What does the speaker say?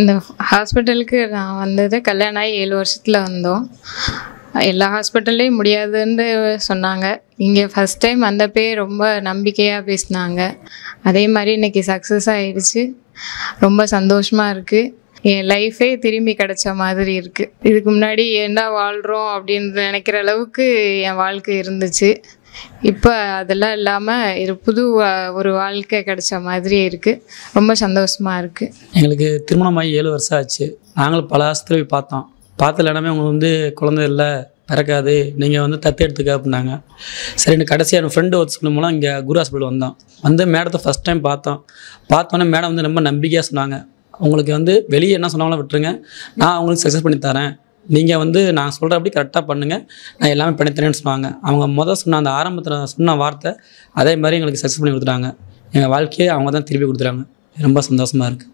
இந்த ஹாஸ்பிட்டலுக்கு நான் வந்தது கல்யாணம் ஆகி 7 வருஷத்தில் வந்தோம். எல்லா ஹாஸ்பிட்டல்லையும் முடியாதுன்னு சொன்னாங்க. இங்கே ஃபஸ்ட் டைம் வந்தப்பே ரொம்ப நம்பிக்கையாக பேசினாங்க. அதே மாதிரி இன்றைக்கி சக்ஸஸ் ஆகிடுச்சு. ரொம்ப சந்தோஷமாக இருக்குது. என் லைஃபே திரும்பி கிடச்ச மாதிரி இருக்குது. இதுக்கு முன்னாடி என்ன வாழ்கிறோம் அப்படின்னு நினைக்கிற அளவுக்கு என் வாழ்க்கை இருந்துச்சு. இப்போ அதெல்லாம் இல்லாமல் இது புது ஒரு வாழ்க்கை கிடைச்ச மாதிரி இருக்குது. ரொம்ப சந்தோஷமாக இருக்குது. எங்களுக்கு திருமணமாகி 7 வருஷம் ஆச்சு. நாங்களும் பல ஆஸ்பத்திரி போய் பார்த்தோம். பார்த்தல இடமே அவங்க குழந்தை இல்லை, பிறக்காது, நீங்கள் தத்து எடுத்துக்க அப்படின்னாங்க. சரின்னு கடைசியாக என் ஃப்ரெண்டு ஒருத்தர் மூலம் இங்கே குரு ஹாஸ்பிட்டல் வந்து மேடத்தை ஃபஸ்ட் டைம் பார்த்தோன்னே மேடம் ரொம்ப நம்பிக்கையாக சொன்னாங்க. உங்களுக்கு வெளியே என்ன சொன்னாலும் விட்டுருங்க, நான் அவங்களுக்கு சக்ஸஸ் பண்ணி தரேன், நீங்கள் நான் சொல்கிற அப்படி கரெக்டாக பண்ணுங்கள், நான் எல்லாமே பண்ணித்தரேன்னு சொன்னாங்க. அவங்க சொன்ன அந்த ஆரம்பத்தில் சொன்ன வார்த்தை அதே மாதிரி எங்களுக்கு சக்ஸஸ் பண்ணி கொடுத்துட்டாங்க. எங்கள் வாழ்க்கையை அவங்க தான் திருப்பி கொடுத்துட்டாங்க. ரொம்ப சந்தோஷமாக இருக்குது.